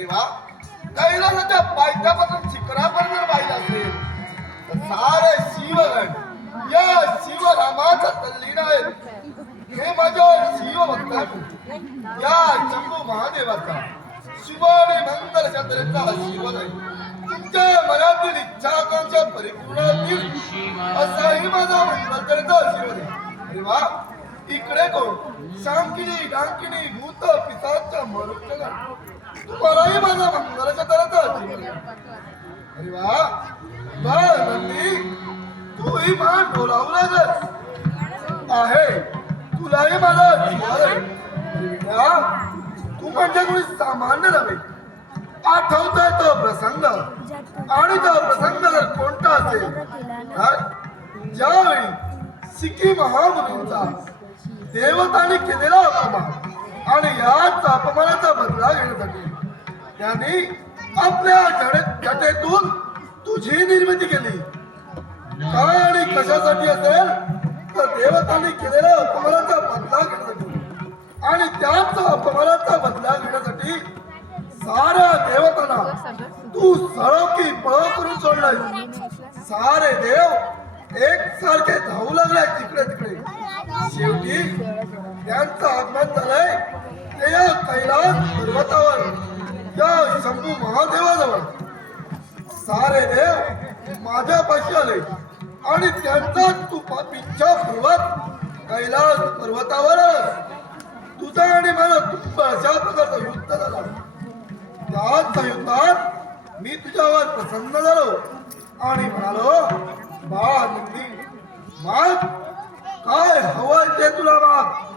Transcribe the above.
अरे वा, कैलासाच्या पायथ्यापासून शिखरापर्यंत पाहिलं असेल तर सारे शिवगण या शिवरामाचा तल्लीन आहेत. हे माझ्या शिवभक्तांनो, या शंभू महादेवाचा शिव आणि मंगल चंद्राचा आशीर्वाद आहे. तुमच्या मनातील इच्छा आकांक्षा परिपूर्ण होतील असाही माझा मंगलचंद्राचा आशीर्वाद आहे. अरे वा, इकडे कोण शांकिनी डांकिनी भूत पिशाच मरुष्य तुम्हालाही माझा मंगलचंद्राचा आशीर्वाद आहे. अरे वा, बरं नंदी, तू ही मान डोलावू लागस आहे, तुलाही माझा आशीर्वाद आहे. तू म्हणजे कोणी सामान्य नव्हे. आठवतोय तो प्रसंग, आणि तो प्रसंग जर कोणता असेल तर ज्यावेळी सिक्की महामुनींचा देवतांनी केलेला अपमान आणि याच अपमानाचा बदला घेण्यासाठी त्यांनी आपल्या जटेतून तुझी निर्मिती केली. काय आणि कशासाठी असेल तर देवतांनी केलेल्या अपमानाचा बदला घेण्यासाठी, आणि त्याच अपमानाचा बदला घेण्यासाठी साऱ्या देवतांना तू सळो की पळो करून सोडलाय. सारे देव एकसारखे धावू लागले तिकडे तिकडे. शेवटी त्यांचं आगमन झालंय ते या कैलास पर्वतावर, या शंभू महादेवाजवळ. सारे देव माझ्यापाशी आले आणि त्यांचा तू पिच्छा फिरवत कैलास पर्वतावरच तुझा आणि माझा तुझा अशा प्रकारचा युद्ध झाला. त्याच युद्धात मी तुझ्यावर प्रसन्न झालो आणि म्हणालो, बा नंदी, माग काय हवंय ते तुला माग.